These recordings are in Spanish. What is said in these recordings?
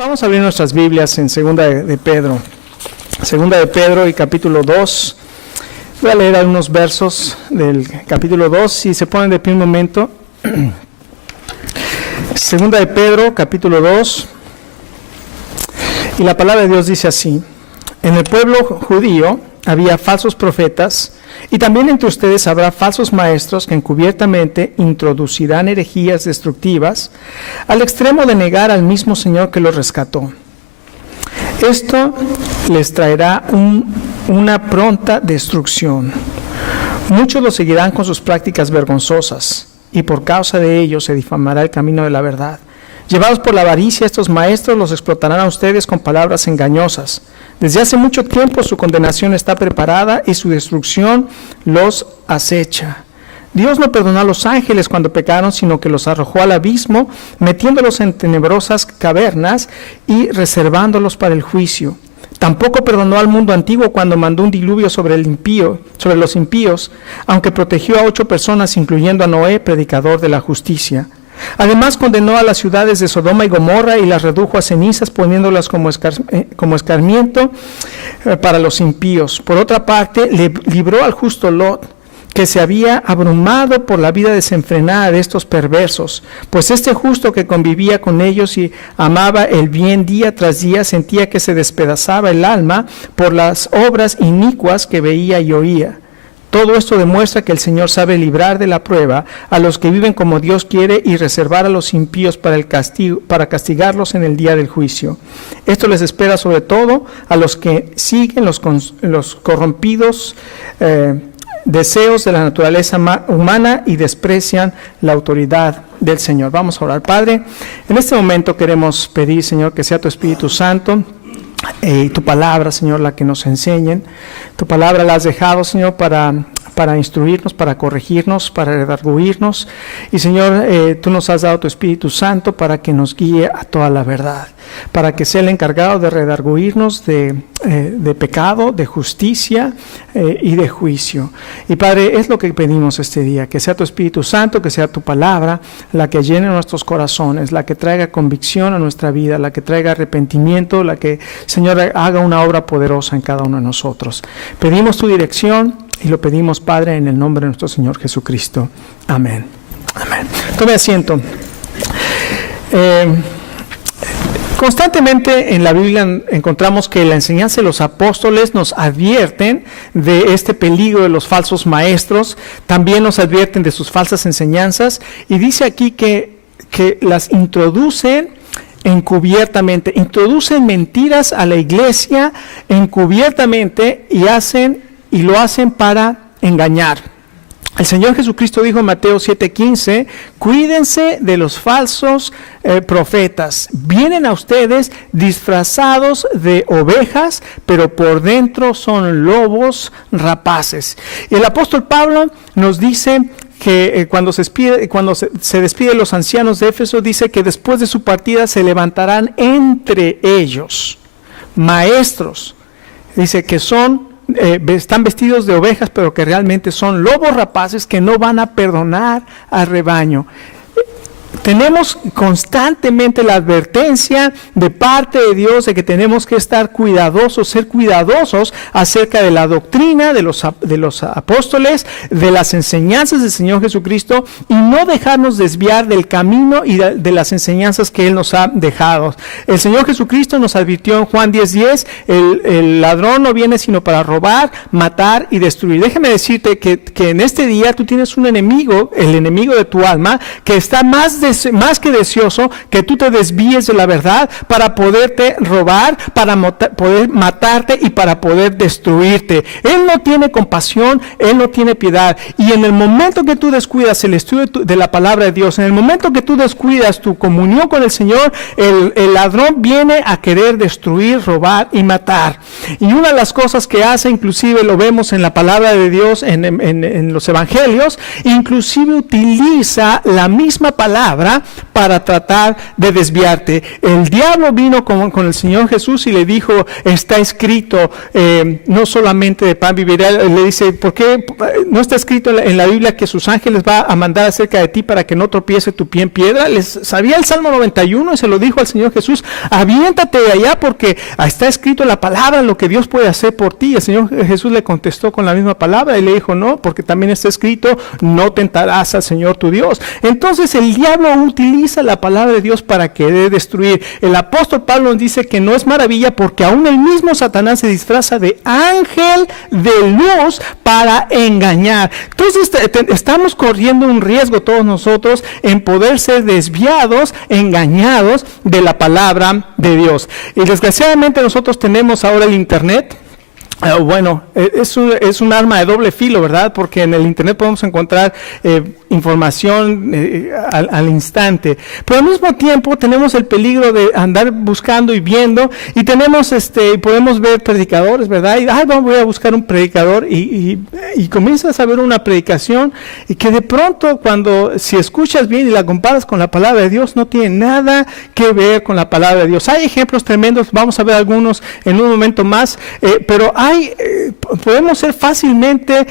Vamos a abrir nuestras Biblias en Segunda de Pedro. Segunda de Pedro y capítulo 2. Voy a leer algunos versos del capítulo 2. Si se ponen de pie un momento. Segunda de Pedro, capítulo 2. Y la palabra de Dios dice así: en el pueblo judío había falsos profetas, y también entre ustedes habrá falsos maestros que encubiertamente introducirán herejías destructivas al extremo de negar al mismo Señor que los rescató. Esto les traerá una pronta destrucción. Muchos los seguirán con sus prácticas vergonzosas, y por causa de ello se difamará el camino de la verdad. Llevados por la avaricia, estos maestros los explotarán a ustedes con palabras engañosas. Desde hace mucho tiempo su condenación está preparada y su destrucción los acecha. Dios no perdonó a los ángeles cuando pecaron, sino que los arrojó al abismo, metiéndolos en tenebrosas cavernas y reservándolos para el juicio. Tampoco perdonó al mundo antiguo cuando mandó un diluvio sobre los impíos, aunque protegió a 8 personas, incluyendo a Noé, predicador de la justicia. Además condenó a las ciudades de Sodoma y Gomorra y las redujo a cenizas, poniéndolas como escarmiento para los impíos. Por otra parte, le libró al justo Lot, que se había abrumado por la vida desenfrenada de estos perversos, pues este justo que convivía con ellos y amaba el bien día tras día, sentía que se despedazaba el alma por las obras inicuas que veía y oía. Todo esto demuestra que el Señor sabe librar de la prueba a los que viven como Dios quiere y reservar a los impíos para castigarlos en el día del juicio. Esto les espera sobre todo a los que siguen los corrompidos deseos de la naturaleza humana y desprecian la autoridad del Señor. Vamos a orar. Padre, en este momento queremos pedir, Señor, que sea tu Espíritu Santo y tu palabra, Señor, la que nos enseñen. Tu palabra la has dejado, Señor, para instruirnos, para corregirnos, para redarguirnos. Y, Señor, tú nos has dado tu Espíritu Santo para que nos guíe a toda la verdad, para que sea el encargado de redarguirnos de pecado, de justicia y de juicio. Y, Padre, es lo que pedimos este día, que sea tu Espíritu Santo, que sea tu palabra la que llene nuestros corazones, la que traiga convicción a nuestra vida, la que traiga arrepentimiento, la que, Señor, haga una obra poderosa en cada uno de nosotros. Pedimos tu dirección y lo pedimos, Padre, en el nombre de nuestro Señor Jesucristo. Amén. Amén. Tome asiento. Constantemente en la Biblia encontramos que la enseñanza de los apóstoles nos advierten de este peligro de los falsos maestros, también nos advierten de sus falsas enseñanzas, y dice aquí que las introducen encubiertamente, introducen mentiras a la iglesia encubiertamente y lo hacen para engañar. El Señor Jesucristo dijo en Mateo 7:15, cuídense de los falsos profetas. Vienen a ustedes disfrazados de ovejas, pero por dentro son lobos rapaces. Y el apóstol Pablo nos dice que cuando se despide de los ancianos de Éfeso, dice que después de su partida se levantarán entre ellos maestros. Dice que están vestidos de ovejas, pero que realmente son lobos rapaces que no van a perdonar al rebaño. Tenemos constantemente la advertencia de parte de Dios de que tenemos que estar cuidadosos, ser cuidadosos acerca de la doctrina de los apóstoles, de las enseñanzas del Señor Jesucristo, y no dejarnos desviar del camino y de las enseñanzas que Él nos ha dejado. El Señor Jesucristo nos advirtió en Juan 10:10, el ladrón no viene sino para robar, matar y destruir. Déjame decirte que en este día tú tienes un enemigo, el enemigo de tu alma, que está más que deseoso que tú te desvíes de la verdad para poderte robar, para poder matarte y para poder destruirte. Él no tiene compasión, Él no tiene piedad. Y en el momento que tú descuidas el estudio de la palabra de Dios, en el momento que tú descuidas tu comunión con el Señor, el ladrón viene a querer destruir, robar y matar. Y una de las cosas que hace, inclusive lo vemos en la palabra de Dios, en los evangelios, inclusive utiliza la misma palabra palabra para tratar de desviarte. El diablo vino con el Señor Jesús y le dijo, está escrito, no solamente de pan vivirá. Le dice, ¿por qué no está escrito en la Biblia que sus ángeles va a mandar acerca de ti para que no tropiece tu pie en piedra? Sabía el Salmo 91 y se lo dijo al Señor Jesús, aviéntate de allá porque está escrito en la palabra lo que Dios puede hacer por ti. El Señor Jesús le contestó con la misma palabra y le dijo, no, porque también está escrito, no tentarás al Señor tu Dios. Entonces el diablo utiliza la palabra de Dios para querer destruir. El apóstol Pablo nos dice que no es maravilla porque aún el mismo Satanás se disfraza de ángel de luz para engañar. Entonces estamos corriendo un riesgo todos nosotros en poder ser desviados, engañados de la palabra de Dios. Y desgraciadamente nosotros tenemos ahora el internet. Bueno, es un arma de doble filo, ¿verdad? Porque en el internet podemos encontrar información al instante. Pero al mismo tiempo tenemos el peligro de andar buscando y viendo, y tenemos podemos ver predicadores, ¿verdad? Y voy a buscar un predicador y comienzas a ver una predicación y que de pronto si escuchas bien y la comparas con la palabra de Dios, no tiene nada que ver con la palabra de Dios. Hay ejemplos tremendos, vamos a ver algunos en un momento más, pero podemos ser fácilmente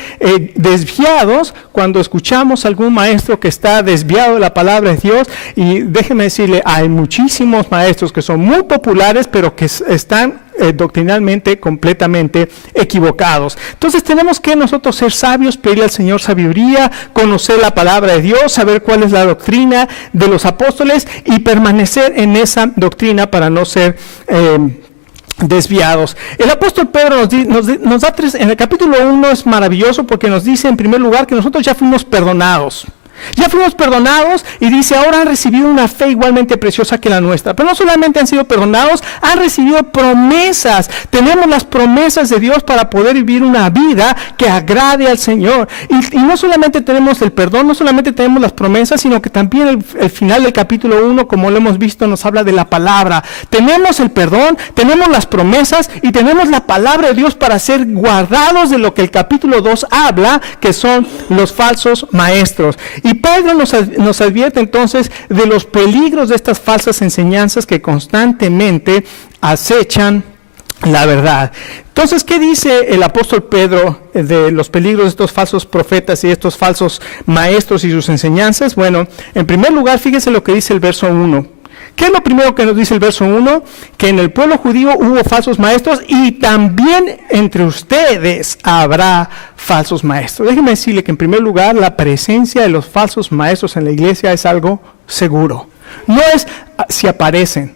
desviados cuando escuchamos a algún maestro que está desviado de la palabra de Dios. Y déjeme decirle, hay muchísimos maestros que son muy populares, pero que están doctrinalmente completamente equivocados. Entonces tenemos que nosotros ser sabios, pedirle al Señor sabiduría, conocer la palabra de Dios, saber cuál es la doctrina de los apóstoles y permanecer en esa doctrina para no ser desviados. El apóstol Pedro nos da tres. En el capítulo 1 es maravilloso porque nos dice en primer lugar que nosotros ya fuimos perdonados. Ya fuimos perdonados y dice, ahora han recibido una fe igualmente preciosa que la nuestra. Pero no solamente han sido perdonados, han recibido promesas. Tenemos las promesas de Dios para poder vivir una vida que agrade al Señor. Y no solamente tenemos el perdón, no solamente tenemos las promesas, sino que también el final del capítulo 1, como lo hemos visto, nos habla de la palabra. Tenemos el perdón, tenemos las promesas y tenemos la palabra de Dios para ser guardados de lo que el capítulo 2 habla, que son los falsos maestros. Y Pedro nos advierte entonces de los peligros de estas falsas enseñanzas que constantemente acechan la verdad. Entonces, ¿qué dice el apóstol Pedro de los peligros de estos falsos profetas y estos falsos maestros y sus enseñanzas? Bueno, en primer lugar, fíjese lo que dice el verso 1. ¿Qué es lo primero que nos dice el verso 1? Que en el pueblo judío hubo falsos maestros y también entre ustedes habrá falsos maestros. Déjeme decirle que en primer lugar la presencia de los falsos maestros en la iglesia es algo seguro. No es si aparecen,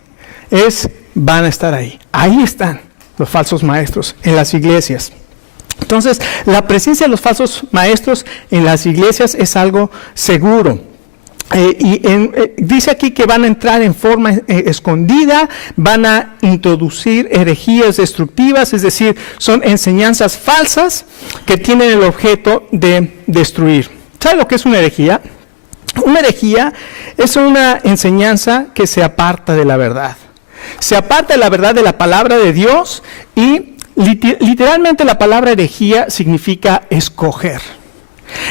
van a estar ahí. Ahí están los falsos maestros en las iglesias. Entonces, la presencia de los falsos maestros en las iglesias es algo seguro. Dice aquí que van a entrar en forma escondida, van a introducir herejías destructivas, es decir, son enseñanzas falsas que tienen el objeto de destruir. ¿Sabe lo que es una herejía? Una herejía es una enseñanza que se aparta de la verdad. Se aparta de la verdad de la palabra de Dios y literalmente la palabra herejía significa escoger.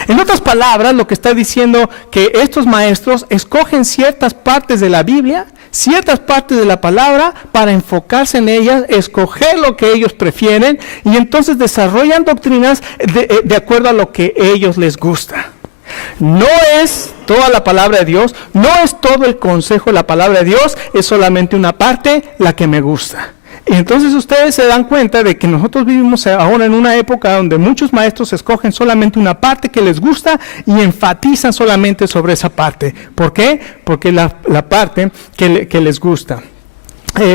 En otras palabras, lo que está diciendo que estos maestros escogen ciertas partes de la Biblia, ciertas partes de la palabra para enfocarse en ellas, escoger lo que ellos prefieren y entonces desarrollan doctrinas de acuerdo a lo que a ellos les gusta. No es toda la palabra de Dios, no es todo el consejo de la palabra de Dios, es solamente una parte la que me gusta. Y entonces ustedes se dan cuenta de que nosotros vivimos ahora en una época donde muchos maestros escogen solamente una parte que les gusta y enfatizan solamente sobre esa parte. ¿Por qué? Porque la parte que les gusta.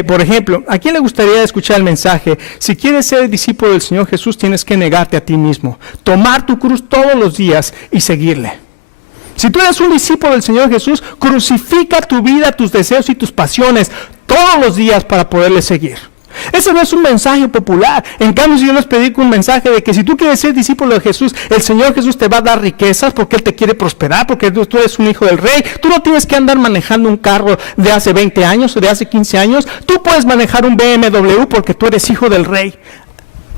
Por ejemplo, ¿a quién le gustaría escuchar el mensaje? Si quieres ser discípulo del Señor Jesús, tienes que negarte a ti mismo, tomar tu cruz todos los días y seguirle. Si tú eres un discípulo del Señor Jesús, crucifica tu vida, tus deseos y tus pasiones todos los días para poderle seguir. Ese no es un mensaje popular. En cambio, si yo les predico un mensaje de que si tú quieres ser discípulo de Jesús, el Señor Jesús te va a dar riquezas porque Él te quiere prosperar, porque tú eres un hijo del rey. Tú no tienes que andar manejando un carro de hace 20 años o de hace 15 años. Tú puedes manejar un BMW porque tú eres hijo del rey.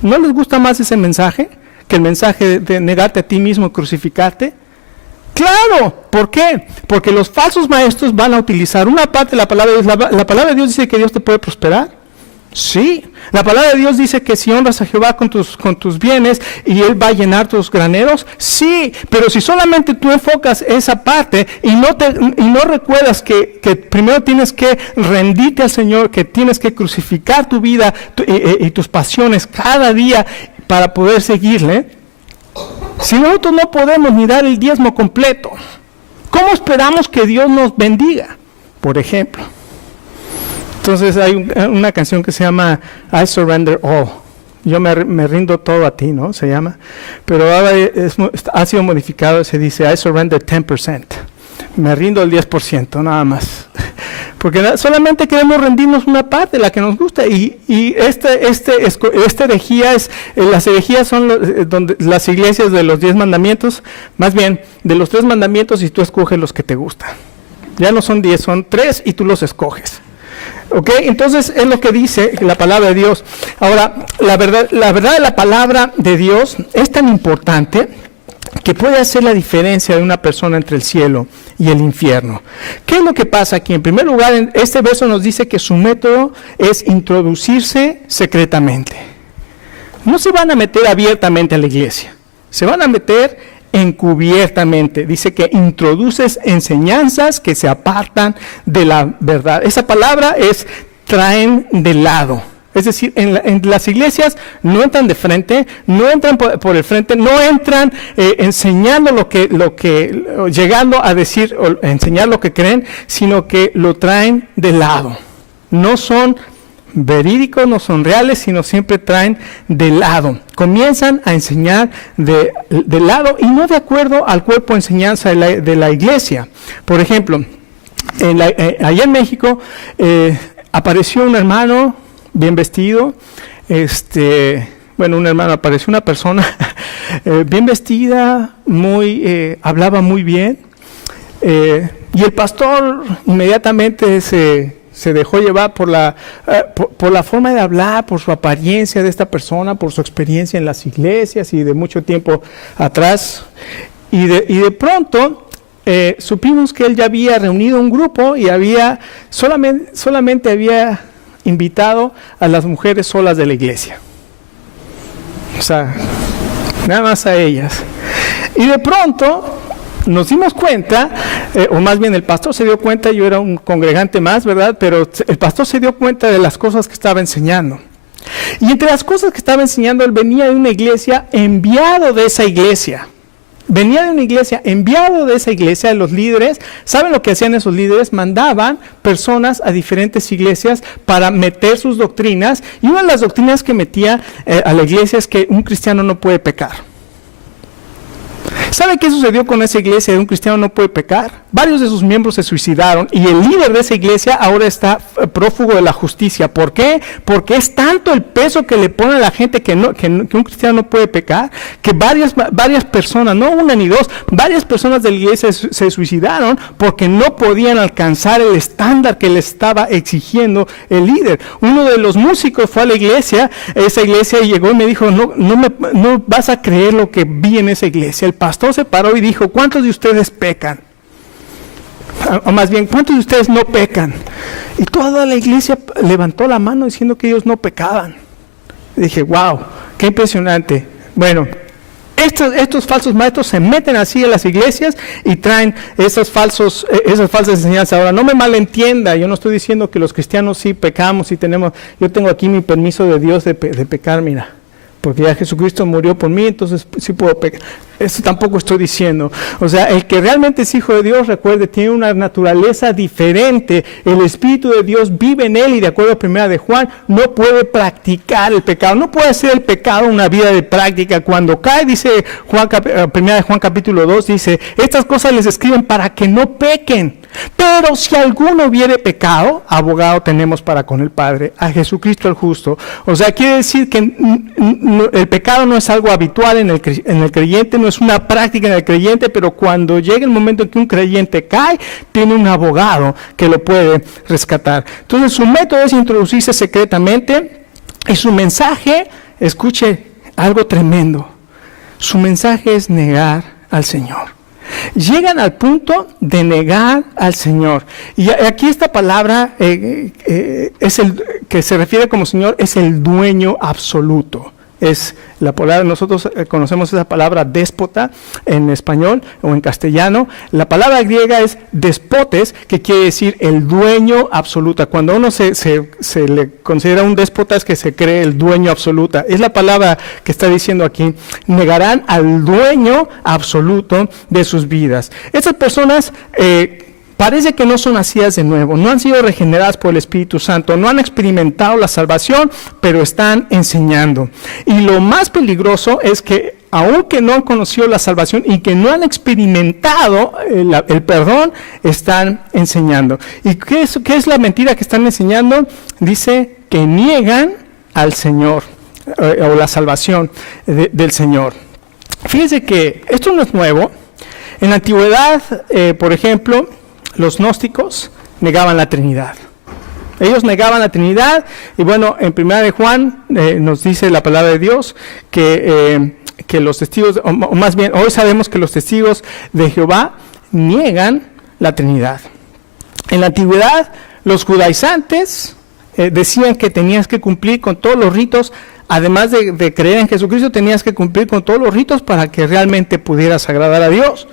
¿No les gusta más ese mensaje que el mensaje de negarte a ti mismo y crucificarte? Claro, ¿por qué? Porque los falsos maestros van a utilizar una parte de la palabra de Dios. La palabra de Dios dice que Dios te puede prosperar. Sí, la palabra de Dios dice que si honras a Jehová con tus bienes y Él va a llenar tus graneros, sí, pero si solamente tú enfocas esa parte y no recuerdas que primero tienes que rendirte al Señor, que tienes que crucificar tu vida y tus pasiones cada día para poder seguirle, si nosotros no podemos ni dar el diezmo completo, ¿cómo esperamos que Dios nos bendiga? Por ejemplo. Entonces hay una canción que se llama I Surrender All. Yo me rindo todo a ti, ¿no? Se llama. Pero ahora ha sido modificado, se dice I Surrender 10%. Me rindo el 10%, nada más. Porque solamente queremos rendirnos una parte, la que nos gusta. Y esta herejía las herejías son donde las iglesias de los 10 mandamientos, más bien de los 3 mandamientos y tú escoges los que te gustan. Ya no son 10, son 3 y tú los escoges. ¿Ok? Entonces es lo que dice la palabra de Dios. Ahora, la verdad de la palabra de Dios es tan importante que puede hacer la diferencia de una persona entre el cielo y el infierno. ¿Qué es lo que pasa aquí? En primer lugar, este verso nos dice que su método es introducirse secretamente. No se van a meter abiertamente a la iglesia, se van a meter encubiertamente. Dice que introduces enseñanzas que se apartan de la verdad. Esa palabra es traen de lado. Es decir, en las iglesias no entran de frente, no entran por el frente, no entran enseñando llegando a decir o enseñar lo que creen, sino que lo traen de lado. No son verídicos, no son reales, sino siempre traen de lado. Comienzan a enseñar de lado y no de acuerdo al cuerpo de enseñanza de la iglesia. Por ejemplo, allá en México apareció un hermano bien vestido, apareció una persona bien vestida, hablaba muy bien, y el pastor inmediatamente se dejó llevar por la forma de hablar, por su apariencia de esta persona, por su experiencia en las iglesias y de mucho tiempo atrás. Y de pronto supimos que él ya había reunido un grupo y solamente había invitado a las mujeres solas de la iglesia. O sea, nada más a ellas. Y de pronto nos dimos cuenta, o más bien el pastor se dio cuenta, yo era un congregante más, ¿verdad? Pero el pastor se dio cuenta de las cosas que estaba enseñando. Y entre las cosas que estaba enseñando, él venía de una iglesia, enviado de esa iglesia. Venía de una iglesia, enviado de esa iglesia, de los líderes. ¿Saben lo que hacían esos líderes? Mandaban personas a diferentes iglesias para meter sus doctrinas. Y una de las doctrinas que metía a la iglesia es que un cristiano no puede pecar. ¿Sabe qué sucedió con esa iglesia de un cristiano no puede pecar? Varios de sus miembros se suicidaron y el líder de esa iglesia ahora está prófugo de la justicia. ¿Por qué? Porque es tanto el peso que le pone a la gente que un cristiano no puede pecar, que varias personas, no una ni dos, varias personas de la iglesia se suicidaron porque no podían alcanzar el estándar que le estaba exigiendo el líder. Uno de los músicos fue a la iglesia, esa iglesia, y llegó y me dijo, no vas a creer lo que vi en esa iglesia. El pastor se paró y dijo, ¿cuántos de ustedes pecan? O más bien, ¿cuántos de ustedes no pecan? Y toda la iglesia levantó la mano diciendo que ellos no pecaban. Y dije, wow, qué impresionante. Bueno, estos falsos maestros se meten así en las iglesias y traen esas falsas enseñanzas. Ahora, no me malentienda, yo no estoy diciendo que los cristianos sí pecamos y yo tengo aquí mi permiso de Dios de pecar, mira. Porque ya Jesucristo murió por mí, entonces sí puedo pecar. Eso tampoco estoy diciendo. O sea, el que realmente es hijo de Dios, recuerde, tiene una naturaleza diferente. El Espíritu de Dios vive en él y de acuerdo a 1 de Juan, no puede practicar el pecado. No puede hacer el pecado una vida de práctica. Cuando cae, dice 1 de Juan capítulo 2, dice, estas cosas les escriben para que no pequen. Pero si alguno hubiere pecado, abogado tenemos para con el Padre, a Jesucristo el justo. O sea, quiere decir que el pecado no es algo habitual en el creyente, no es una práctica en el creyente, pero cuando llega el momento en que un creyente cae, tiene un abogado que lo puede rescatar. Entonces su método es introducirse secretamente y su mensaje, escuche algo tremendo, su mensaje es negar al Señor. llegan al punto de negar al Señor. Y aquí esta palabra es el que se refiere como Señor, es el dueño absoluto. Es la palabra, nosotros conocemos esa palabra déspota en español o en castellano. La palabra griega es despotes, que quiere decir el dueño absoluto. Cuando uno se le considera un déspota es que se cree el dueño absoluto. Es la palabra que está diciendo aquí. Negarán al dueño absoluto de sus vidas. Estas personas parece que no son nacidas de nuevo, no han sido regeneradas por el Espíritu Santo, no han experimentado la salvación, pero están enseñando. Y lo más peligroso es que, aunque no han conocido la salvación y que no han experimentado el perdón, están enseñando. ¿Y qué es la mentira que están enseñando? Dice que niegan al Señor, o la salvación del Señor. Fíjense que esto no es nuevo. En la antigüedad, por ejemplo, los gnósticos negaban la Trinidad. Ellos negaban la Trinidad, y bueno, en 1 de Juan nos dice la palabra de Dios que los testigos, o más bien, hoy sabemos que los testigos de Jehová niegan la Trinidad. En la antigüedad, los judaizantes decían que tenías que cumplir con todos los ritos, además de creer en Jesucristo, tenías que cumplir con todos los ritos para que realmente pudieras agradar a Dios.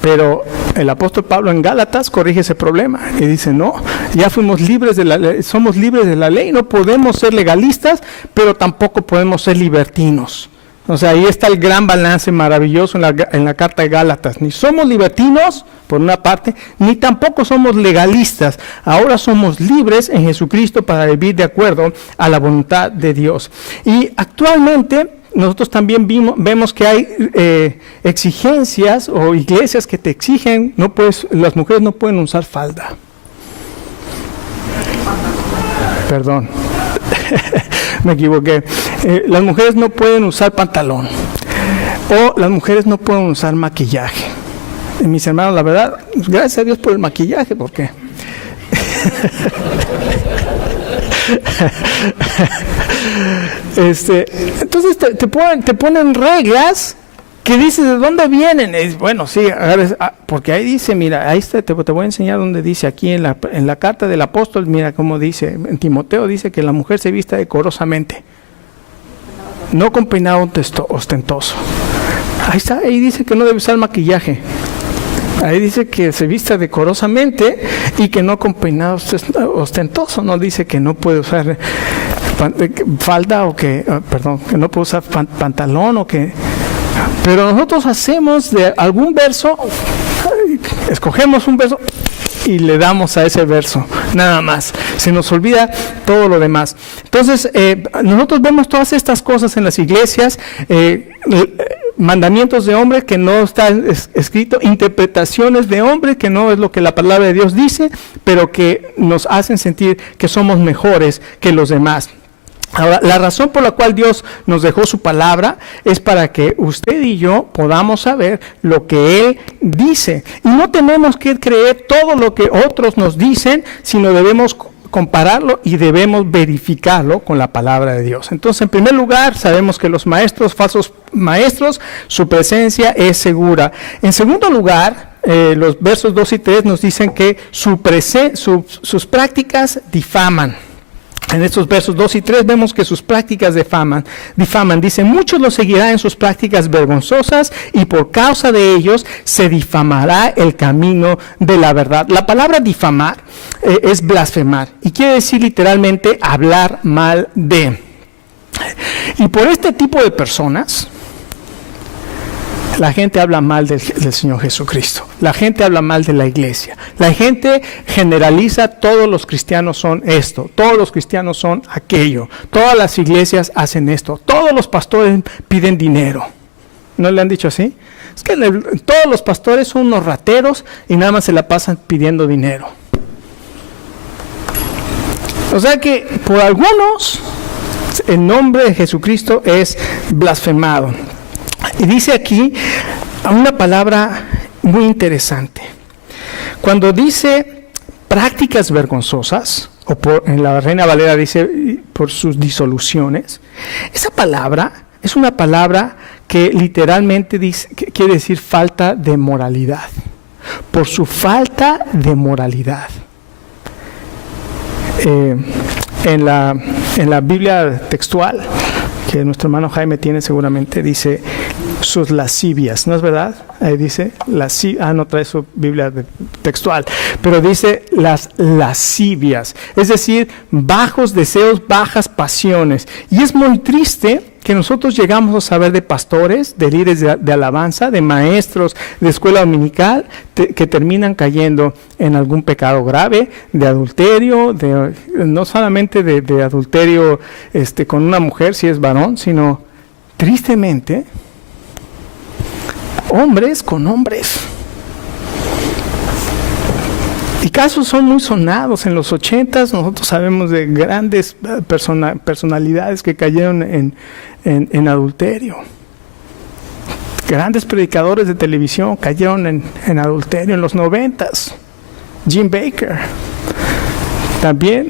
Pero el apóstol Pablo en Gálatas corrige ese problema y dice, no, ya fuimos libres de la ley, somos libres de la ley, no podemos ser legalistas, pero tampoco podemos ser libertinos. O sea, ahí está el gran balance maravilloso en la carta de Gálatas. Ni somos libertinos, por una parte, ni tampoco somos legalistas. Ahora somos libres en Jesucristo para vivir de acuerdo a la voluntad de Dios. Y actualmente nosotros también vemos que hay exigencias o iglesias que te exigen, las mujeres no pueden usar falda. Perdón, me equivoqué. Las mujeres no pueden usar pantalón, o las mujeres no pueden usar maquillaje. Y mis hermanos, la verdad, gracias a Dios por el maquillaje, porque entonces te ponen reglas que dices, ¿de dónde vienen? Bueno, sí, porque ahí dice, mira, ahí está, te voy a enseñar dónde dice, aquí en la carta del apóstol, mira cómo dice, en Timoteo dice que la mujer se vista decorosamente, no con peinado ostentoso. Ahí está, ahí dice que no debe usar maquillaje. Ahí dice que se vista decorosamente y que no con peinado ostentoso. No dice que no puede usar falda o que no puede usar pantalón o que... Pero nosotros hacemos de algún verso, escogemos un verso y le damos a ese verso, nada más. Se nos olvida todo lo demás. Entonces, nosotros vemos todas estas cosas en las iglesias, mandamientos de hombres que no están escritos, interpretaciones de hombres que no es lo que la palabra de Dios dice, pero que nos hacen sentir que somos mejores que los demás. Ahora, la razón por la cual Dios nos dejó su palabra es para que usted y yo podamos saber lo que Él dice. Y no tenemos que creer todo lo que otros nos dicen, sino debemos compararlo y debemos verificarlo con la palabra de Dios. Entonces, en primer lugar, sabemos que los falsos maestros, su presencia es segura. En segundo lugar, los versos 2 y 3 nos dicen que sus prácticas difaman. En estos versos 2 y 3 vemos que sus prácticas difaman. Dice, muchos los seguirán en sus prácticas vergonzosas y por causa de ellos se difamará el camino de la verdad. La palabra difamar es blasfemar y quiere decir literalmente hablar mal de. Y por este tipo de personas, la gente habla mal del Señor Jesucristo. La gente habla mal de la iglesia. La gente generaliza, todos los cristianos son esto, todos los cristianos son aquello, todas las iglesias hacen esto, todos los pastores piden dinero. ¿No le han dicho así? Es que todos los pastores son unos rateros y nada más se la pasan pidiendo dinero. O sea que por algunos el nombre de Jesucristo es blasfemado. Y dice aquí una palabra muy interesante. Cuando dice prácticas vergonzosas, o en la Reina Valera dice por sus disoluciones, esa palabra es una palabra que literalmente quiere decir falta de moralidad. Por su falta de moralidad. En la Biblia textual, que nuestro hermano Jaime tiene seguramente, dice sus lascivias, ¿no es verdad? Ahí dice, no trae su Biblia textual, pero dice las lascivias, es decir, bajos deseos, bajas pasiones. Y es muy triste que nosotros llegamos a saber de pastores, de líderes de alabanza, de maestros de escuela dominical, que terminan cayendo en algún pecado grave, de adulterio, no solamente de adulterio con una mujer si es varón, sino tristemente hombres con hombres. Y casos son muy sonados. En los 80s nosotros sabemos de grandes personalidades que cayeron en adulterio. Grandes predicadores de televisión cayeron en adulterio en los 90s. Jim Bakker, también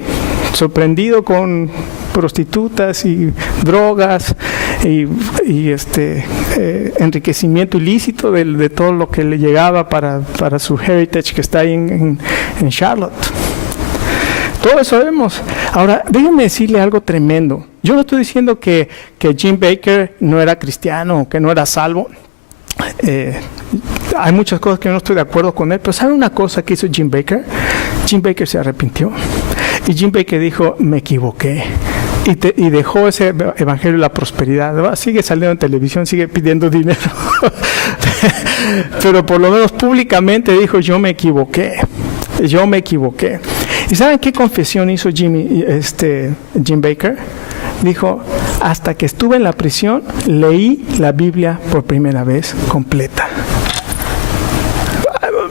sorprendido con prostitutas y drogas y enriquecimiento ilícito de todo lo que le llegaba para su heritage que está ahí en Charlotte. Todo eso vemos. Ahora, déjenme decirle algo tremendo. Yo no estoy diciendo que Jim Bakker no era cristiano o que no era salvo. Hay muchas cosas que yo no estoy de acuerdo con él, pero ¿sabe una cosa que hizo Jim Bakker? Jim Bakker se arrepintió. Y Jim Bakker dijo, me equivoqué. Y dejó ese evangelio de la prosperidad. Sigue saliendo en televisión, sigue pidiendo dinero. Pero por lo menos públicamente dijo, yo me equivoqué. Yo me equivoqué. ¿Y saben qué confesión hizo Jim Bakker? Dijo, hasta que estuve en la prisión, leí la Biblia por primera vez completa.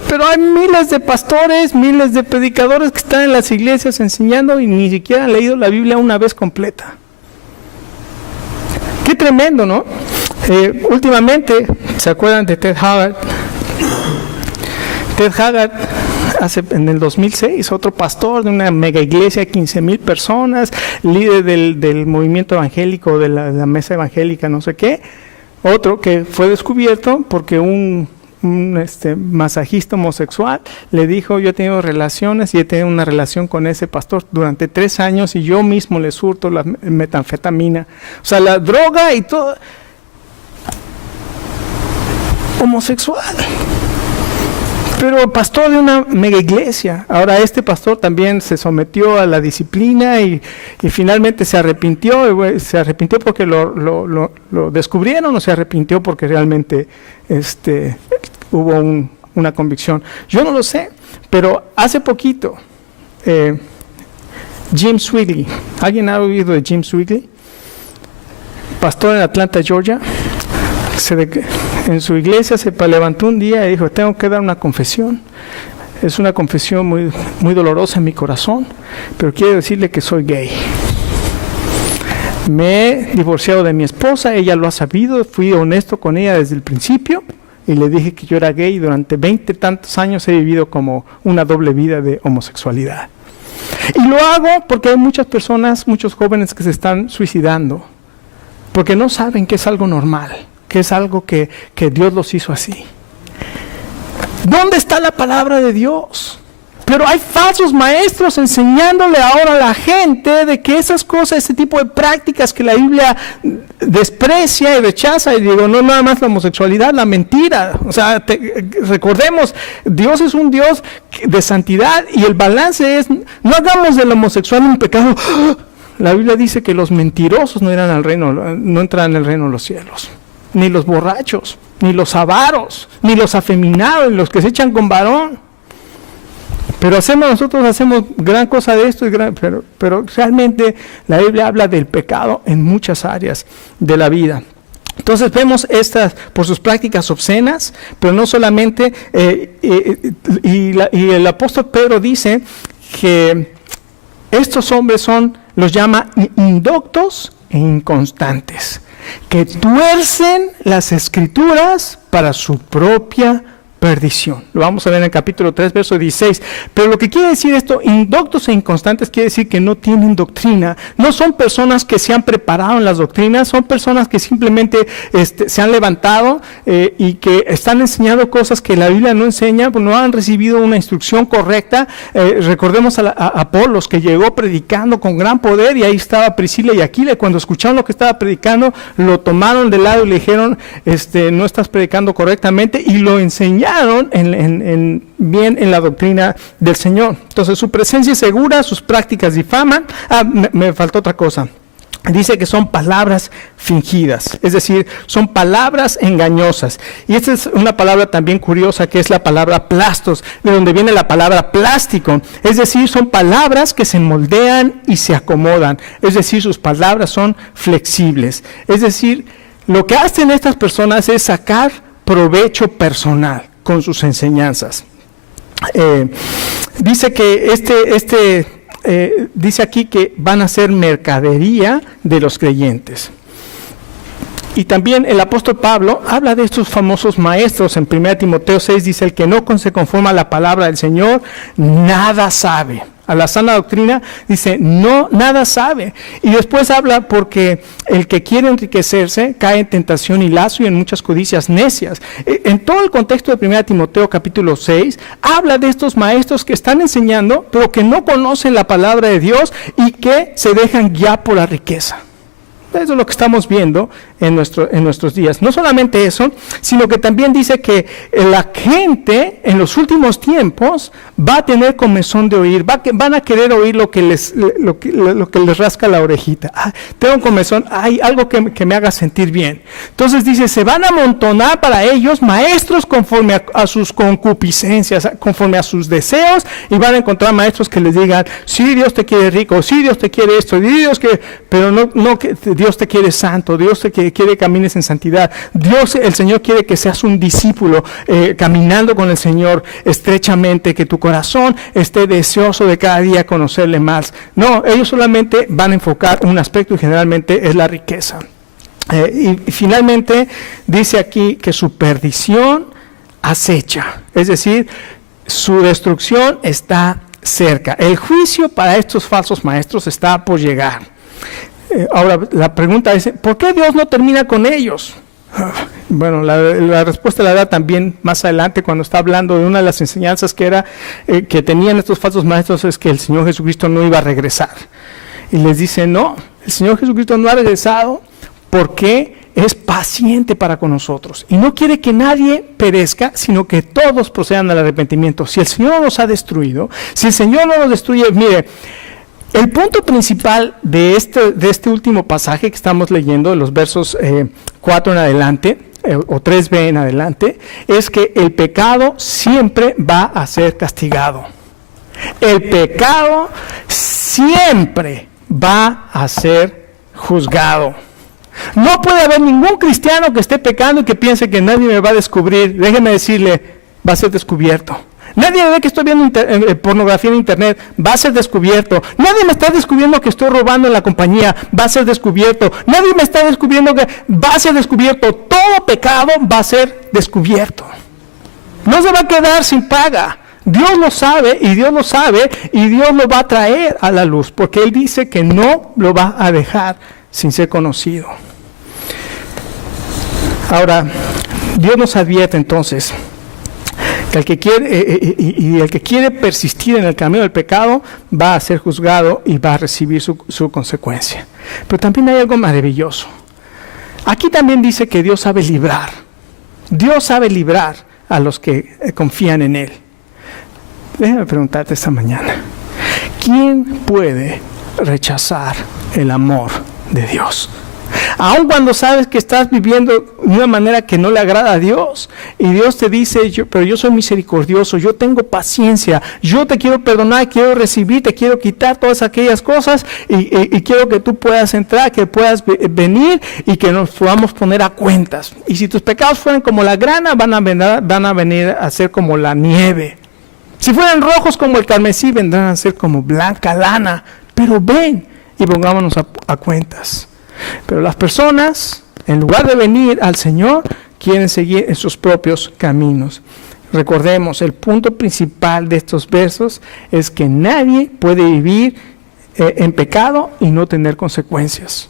Pero hay miles de pastores, miles de predicadores que están en las iglesias enseñando y ni siquiera han leído la Biblia una vez completa. Qué tremendo, ¿no? Últimamente, ¿se acuerdan de Ted Haggard? Ted Haggard, en el 2006, otro pastor de una mega iglesia de 15,000 personas, líder del movimiento evangélico, de la mesa evangélica, no sé qué, otro que fue descubierto porque un masajista homosexual le dijo, yo he tenido relaciones y he tenido una relación con ese pastor durante 3 años y yo mismo le surto la metanfetamina, o sea, la droga y todo. Homosexual, pero pastor de una mega iglesia. Ahora este pastor también se sometió a la disciplina y finalmente se arrepintió. ¿Se arrepintió porque lo descubrieron o se arrepintió porque realmente hubo una convicción? Yo no lo sé, pero hace poquito Jim Swigley, ¿alguien ha oído de Jim Swigley? Pastor en Atlanta, Georgia. En su iglesia se levantó un día y dijo, tengo que dar una confesión. Es una confesión muy, muy dolorosa en mi corazón, pero quiero decirle que soy gay. Me he divorciado de mi esposa, ella lo ha sabido, fui honesto con ella desde el principio y le dije que yo era gay. Durante 20 tantos años he vivido como una doble vida de homosexualidad. Y lo hago porque hay muchas personas, muchos jóvenes que se están suicidando, porque no saben que es algo normal, que es algo que Dios los hizo así. ¿Dónde está la palabra de Dios? Pero hay falsos maestros enseñándole ahora a la gente de que esas cosas, ese tipo de prácticas que la Biblia desprecia y rechaza, y digo, no nada más la homosexualidad, la mentira. O sea, recordemos, Dios es un Dios de santidad y el balance es, no hagamos del homosexual un pecado. La Biblia dice que los mentirosos no entran en el reino de los cielos. Ni los borrachos, ni los avaros, ni los afeminados, los que se echan con varón. Pero nosotros hacemos gran cosa de esto, pero realmente la Biblia habla del pecado en muchas áreas de la vida. Entonces vemos estas por sus prácticas obscenas, pero no solamente, y el apóstol Pedro dice que estos hombres los llama indoctos e inconstantes, que tuercen las escrituras para su propia perdición. Lo vamos a ver en el capítulo 3, verso 16. Pero lo que quiere decir esto, indoctos e inconstantes, quiere decir que no tienen doctrina. No son personas que se han preparado en las doctrinas, son personas que simplemente se han levantado y que están enseñando cosas que la Biblia no enseña, pues no han recibido una instrucción correcta. Recordemos a Apolos, que llegó predicando con gran poder, y ahí estaba Priscila y Aquila. Cuando escucharon lo que estaba predicando, lo tomaron de lado y le dijeron, no estás predicando correctamente, y lo enseñaron bien en la doctrina del Señor. Entonces, su presencia es segura, sus prácticas difaman. Me faltó otra cosa. Dice que son palabras fingidas, es decir, son palabras engañosas. Y esta es una palabra también curiosa, que es la palabra plastos, de donde viene la palabra plástico. Es decir, son palabras que se moldean y se acomodan. Es decir, sus palabras son flexibles. Es decir, lo que hacen estas personas es sacar provecho personal con sus enseñanzas. Dice que dice aquí que van a ser mercadería de los creyentes. Y también el apóstol Pablo habla de estos famosos maestros. En 1 Timoteo 6 dice: el que no se conforma a la palabra del Señor, nada sabe. A la sana doctrina dice, no, nada sabe. Y después habla porque el que quiere enriquecerse cae en tentación y lazo y en muchas codicias necias. En todo el contexto de 1 Timoteo capítulo 6, habla de estos maestros que están enseñando, pero que no conocen la palabra de Dios y que se dejan guiar por la riqueza. Eso es lo que estamos viendo en nuestros días. No solamente eso, sino que también dice que la gente en los últimos tiempos va a tener comezón de oír, van a querer oír lo que les rasca la orejita. Tengo comezón, hay algo que me haga sentir bien. Entonces dice, se van a amontonar para ellos maestros conforme a sus concupiscencias, conforme a sus deseos, y van a encontrar maestros que les digan, sí, Dios te quiere rico, sí, Dios te quiere esto, pero no que Dios te quiere santo, Dios te quiere que camines en santidad. El Señor quiere que seas un discípulo caminando con el Señor estrechamente, que tu corazón esté deseoso de cada día conocerle más. No, ellos solamente van a enfocar un aspecto y generalmente es la riqueza. Y finalmente dice aquí que su perdición acecha, es decir, su destrucción está cerca. El juicio para estos falsos maestros está por llegar. Ahora, la pregunta es, ¿por qué Dios no termina con ellos? Bueno, la respuesta la da también más adelante cuando está hablando de una de las enseñanzas que tenían estos falsos maestros, es que el Señor Jesucristo no iba a regresar. Y les dice, no, el Señor Jesucristo no ha regresado porque es paciente para con nosotros y no quiere que nadie perezca, sino que todos procedan al arrepentimiento. Si el Señor no los ha destruido, si el Señor no los destruye, mire, el punto principal de este último pasaje que estamos leyendo, de los versos 4 en adelante, o 3b en adelante, es que el pecado siempre va a ser castigado. El pecado siempre va a ser juzgado. No puede haber ningún cristiano que esté pecando y que piense que nadie me va a descubrir. Déjeme decirle, va a ser descubierto. Nadie ve que estoy viendo pornografía en internet, va a ser descubierto. Nadie me está descubriendo que estoy robando en la compañía, va a ser descubierto. Nadie me está descubriendo que va a ser descubierto. Todo pecado va a ser descubierto. No se va a quedar sin paga. Dios lo sabe y Dios lo sabe y Dios lo va a traer a la luz, porque Él dice que no lo va a dejar sin ser conocido. Ahora, Dios nos advierte entonces que el que quiere persistir en el camino del pecado va a ser juzgado y va a recibir su consecuencia. Pero también hay algo maravilloso. Aquí también dice que Dios sabe librar. Dios sabe librar a los que confían en Él. Déjame preguntarte esta mañana, ¿quién puede rechazar el amor de Dios? Aun cuando sabes que estás viviendo de una manera que no le agrada a Dios, y Dios te dice, pero yo soy misericordioso, yo tengo paciencia, yo te quiero perdonar, quiero recibir, te quiero quitar todas aquellas cosas y quiero que tú puedas entrar, que puedas venir y que nos podamos poner a cuentas. Y si tus pecados fueran como la grana, van a venir a ser como la nieve. Si fueran rojos como el carmesí, vendrán a ser como blanca lana. Pero ven y pongámonos a cuentas. Pero las personas, en lugar de venir al Señor, quieren seguir en sus propios caminos. recordemos, el punto principal de estos versos es que nadie puede vivir en pecado y no tener consecuencias.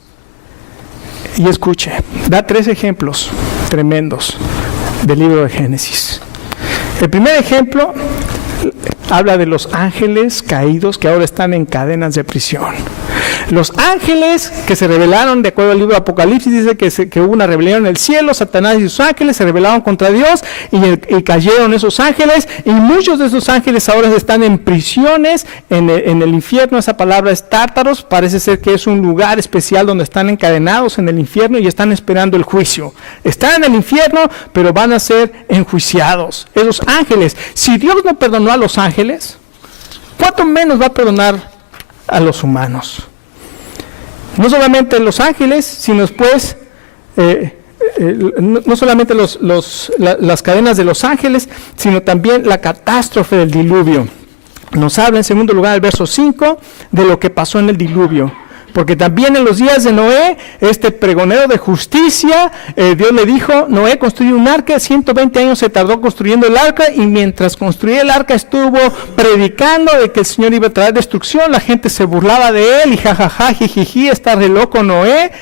Y escuche, da 3 ejemplos tremendos del libro de Génesis. El primer ejemplo habla de los ángeles caídos que ahora están en cadenas de prisión. Los ángeles que se rebelaron, de acuerdo al libro de Apocalipsis, dice que hubo una rebelión en el cielo. Satanás y sus ángeles se rebelaron contra Dios y cayeron esos ángeles, y muchos de esos ángeles ahora están en prisiones en el infierno. Esa palabra es tártaros, parece ser que es un lugar especial donde están encadenados en el infierno y están esperando el juicio. Están en el infierno, pero van a ser enjuiciados. Esos ángeles, si Dios no perdonó a los ángeles, ¿cuánto menos va a perdonar a los humanos? No solamente los ángeles, sino después, no solamente las cadenas de los ángeles, sino también la catástrofe del diluvio. Nos habla en segundo lugar el verso 5 de lo que pasó en el diluvio. Porque también en los días de Noé, este pregonero de justicia, Dios le dijo: Noé construyó un arca, 120 años se tardó construyendo el arca, y mientras construía el arca estuvo predicando de que el Señor iba a traer destrucción. La gente se burlaba de él y jajaja, jijiji, está re loco Noé.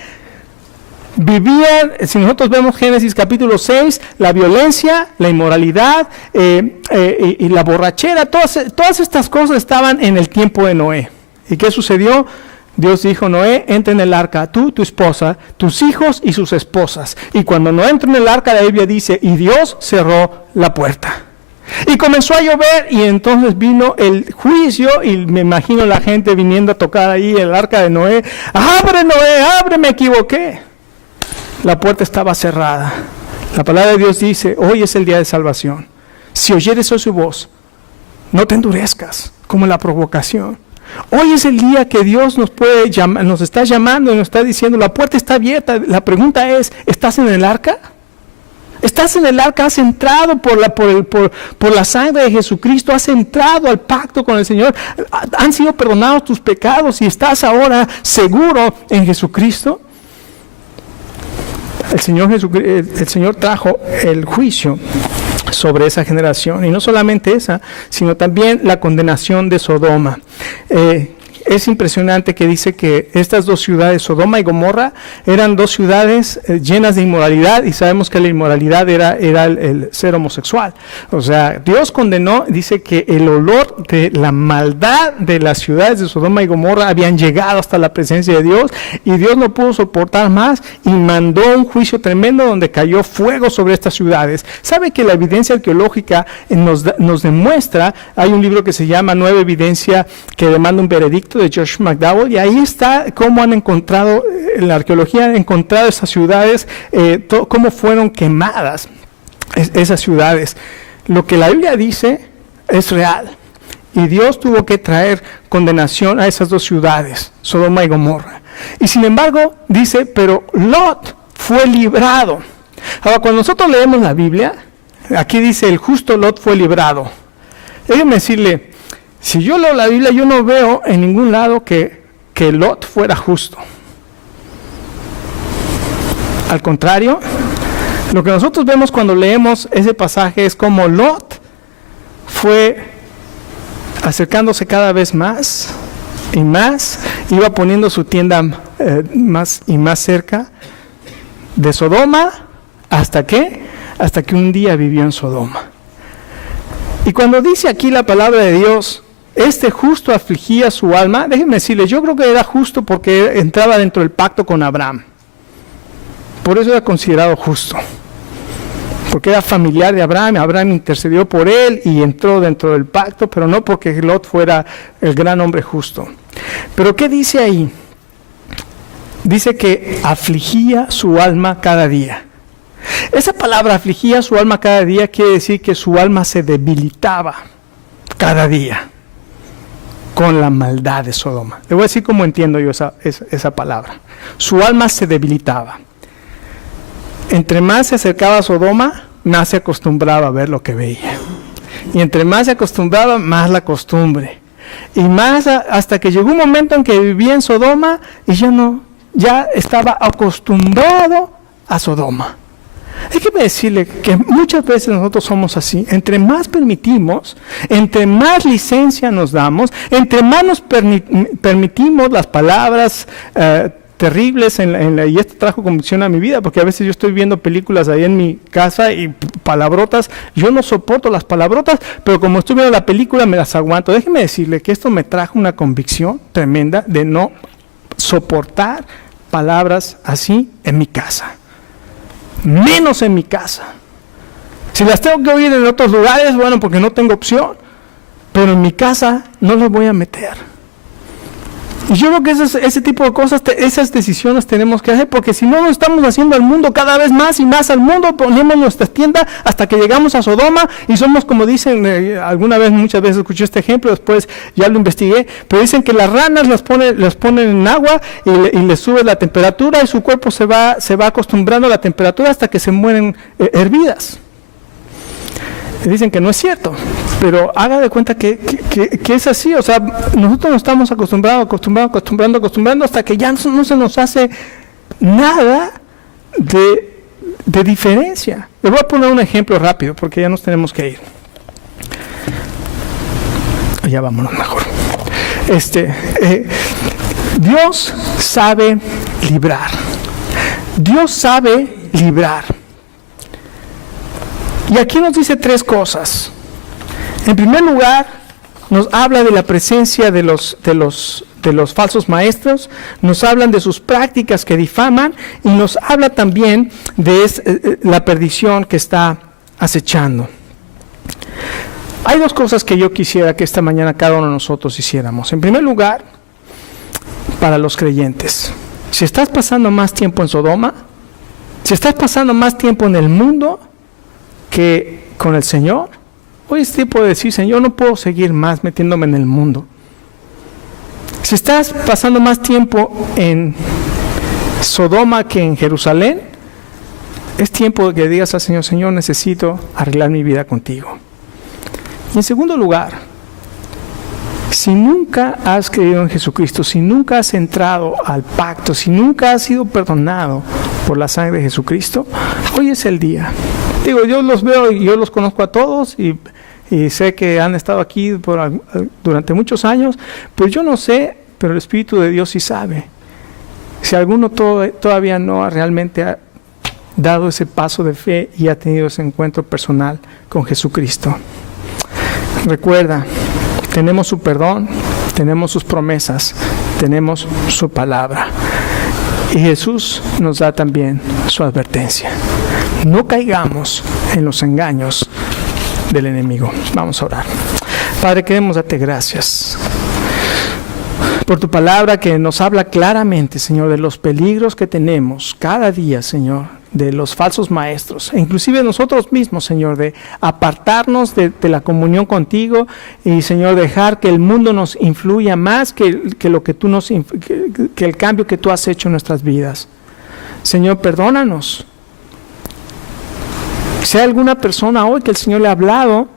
Vivían, si nosotros vemos Génesis capítulo 6, la violencia, la inmoralidad y la borrachera, todas estas cosas estaban en el tiempo de Noé. ¿Y qué sucedió? Dios dijo: Noé, entra en el arca, tú, tu esposa, tus hijos y sus esposas. Y cuando Noé entró en el arca, la Biblia dice, y Dios cerró la puerta. Y comenzó a llover, y entonces vino el juicio, y me imagino la gente viniendo a tocar ahí el arca de Noé. ¡Abre, Noé, abre, me equivoqué! La puerta estaba cerrada. La palabra de Dios dice: hoy es el día de salvación. Si oyeres hoy su voz, no te endurezcas como en la provocación. Hoy es el día que Dios nos puede llamar, nos está llamando y nos está diciendo: la puerta está abierta. La pregunta es: ¿estás en el arca? ¿Estás en el arca? ¿Has entrado por la sangre de Jesucristo? ¿Has entrado al pacto con el Señor? ¿Han sido perdonados tus pecados y estás ahora seguro en Jesucristo? El Señor trajo el juicio sobre esa generación, y no solamente esa, sino también la condenación de Sodoma. Es impresionante que dice que estas 2 ciudades, Sodoma y Gomorra, eran 2 ciudades llenas de inmoralidad, y sabemos que la inmoralidad era el ser homosexual. O sea, Dios condenó, dice que el olor de la maldad de las ciudades de Sodoma y Gomorra habían llegado hasta la presencia de Dios, y Dios no pudo soportar más y mandó un juicio tremendo donde cayó fuego sobre estas ciudades. ¿Sabe que la evidencia arqueológica nos demuestra? Hay un libro que se llama Nueva Evidencia que demanda un veredicto, de Josh McDowell, y ahí está cómo han encontrado, en la arqueología han encontrado esas ciudades, cómo fueron quemadas esas ciudades. Lo que la Biblia dice es real, y Dios tuvo que traer condenación a esas 2 ciudades, Sodoma y Gomorra. Y sin embargo, dice, pero Lot fue librado. Ahora, cuando nosotros leemos la Biblia, aquí dice: el justo Lot fue librado. Déjenme decirle, si yo leo la Biblia, yo no veo en ningún lado que Lot fuera justo. Al contrario, lo que nosotros vemos cuando leemos ese pasaje es como Lot fue acercándose cada vez más y más, iba poniendo su tienda más y más cerca de Sodoma, ¿hasta qué? Hasta que un día vivió en Sodoma. Y cuando dice aquí la palabra de Dios, este justo afligía su alma, déjenme decirles, yo creo que era justo porque entraba dentro del pacto con Abraham. Por eso era considerado justo. Porque era familiar de Abraham, Abraham intercedió por él y entró dentro del pacto, pero no porque Lot fuera el gran hombre justo. Pero ¿qué dice ahí? Dice que afligía su alma cada día. Esa palabra, afligía su alma cada día, quiere decir que su alma se debilitaba cada día con la maldad de Sodoma. Le voy a decir cómo entiendo yo esa palabra. Su alma se debilitaba. Entre más se acercaba a Sodoma, más se acostumbraba a ver lo que veía. Y entre más se acostumbraba, más la costumbre. Y más hasta que llegó un momento en que vivía en Sodoma y ya estaba acostumbrado a Sodoma. Déjeme decirle que muchas veces nosotros somos así. Entre más permitimos, entre más licencia nos damos, entre más nos permitimos las palabras terribles y esto trajo convicción a mi vida, porque a veces yo estoy viendo películas ahí en mi casa y palabrotas, yo no soporto las palabrotas, pero como estoy viendo la película me las aguanto. Déjeme decirle que esto me trajo una convicción tremenda de no soportar palabras así en mi casa. Menos en mi casa. Si las tengo que oír en otros lugares, bueno, porque no tengo opción, pero en mi casa no las voy a meter. Y yo creo que ese tipo de cosas, esas decisiones tenemos que hacer, porque si no, nos estamos haciendo al mundo cada vez más y más al mundo, ponemos nuestra tienda hasta que llegamos a Sodoma y somos como dicen, muchas veces escuché este ejemplo, después ya lo investigué, pero dicen que las ranas las ponen en agua y les sube la temperatura y su cuerpo se va acostumbrando a la temperatura hasta que se mueren hervidas. Dicen que no es cierto, pero haga de cuenta que es así. O sea, nosotros nos estamos acostumbrando hasta que ya no se nos hace nada de diferencia. Les voy a poner un ejemplo rápido porque ya nos tenemos que ir. Ya vámonos mejor. Dios sabe librar. Dios sabe librar. Y aquí nos dice tres cosas. En primer lugar, nos habla de la presencia de los falsos maestros, nos hablan de sus prácticas que difaman y nos habla también de la perdición que está acechando. Hay dos cosas que yo quisiera que esta mañana cada uno de nosotros hiciéramos. En primer lugar, para los creyentes, si estás pasando más tiempo en Sodoma, si estás pasando más tiempo en el mundo que con el Señor, hoy es tiempo de decir: Señor, no puedo seguir más metiéndome en el mundo. Si estás pasando más tiempo en Sodoma que en Jerusalén, es tiempo de que digas al Señor: Señor, necesito arreglar mi vida contigo. Y en segundo lugar, si nunca has creído en Jesucristo, si nunca has entrado al pacto, si nunca has sido perdonado por la sangre de Jesucristo, hoy es el día. Digo, yo los veo y yo los conozco a todos y sé que han estado aquí durante muchos años, pues yo no sé, pero el Espíritu de Dios sí sabe. Si alguno todavía no realmente ha dado ese paso de fe y ha tenido ese encuentro personal con Jesucristo. Recuerda, tenemos su perdón, tenemos sus promesas, tenemos su palabra. Y Jesús nos da también su advertencia. No caigamos en los engaños del enemigo. Vamos a orar. Padre, queremos darte gracias por tu palabra que nos habla claramente, Señor, de los peligros que tenemos cada día, Señor, de los falsos maestros, e inclusive nosotros mismos, Señor, de apartarnos de la comunión contigo y, Señor, dejar que el mundo nos influya más que lo que que el cambio que tú has hecho en nuestras vidas. Señor, perdónanos. Si hay alguna persona hoy que el Señor le ha hablado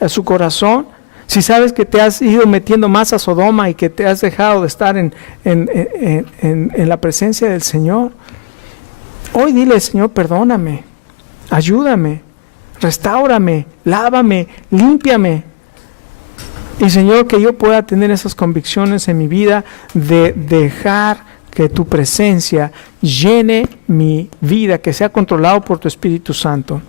a su corazón, si sabes que te has ido metiendo más a Sodoma y que te has dejado de estar en la presencia del Señor, hoy dile: Señor, perdóname, ayúdame, restáurame, lávame, límpiame. Y, Señor, que yo pueda tener esas convicciones en mi vida de dejar que tu presencia llene mi vida, que sea controlado por tu Espíritu Santo.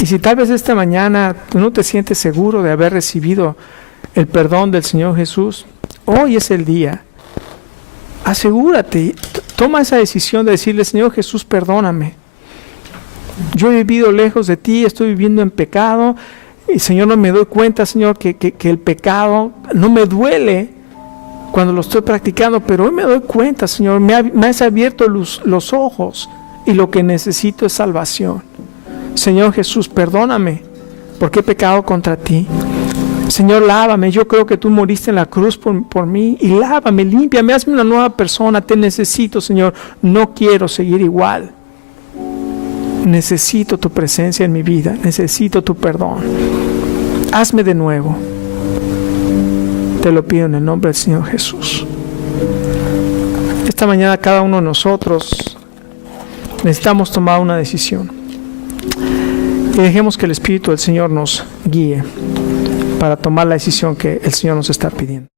Y si tal vez esta mañana tú no te sientes seguro de haber recibido el perdón del Señor Jesús, hoy es el día. Asegúrate, toma esa decisión de decirle: Señor Jesús, perdóname. Yo he vivido lejos de ti, estoy viviendo en pecado, y, Señor, no me doy cuenta, Señor, que el pecado no me duele cuando lo estoy practicando, pero hoy me doy cuenta, Señor, me has abierto los ojos y lo que necesito es salvación. Señor Jesús, perdóname porque he pecado contra ti. Señor, lávame. Yo creo que tú moriste en la cruz por mí, y lávame, límpiame, hazme una nueva persona. Te necesito, Señor. No quiero seguir igual. Necesito tu presencia en mi vida. Necesito tu perdón. Hazme de nuevo. Te lo pido en el nombre del Señor Jesús. Esta mañana cada uno de nosotros Necesitamos tomar una decisión. Y dejemos que el Espíritu del Señor nos guíe para tomar la decisión que el Señor nos está pidiendo.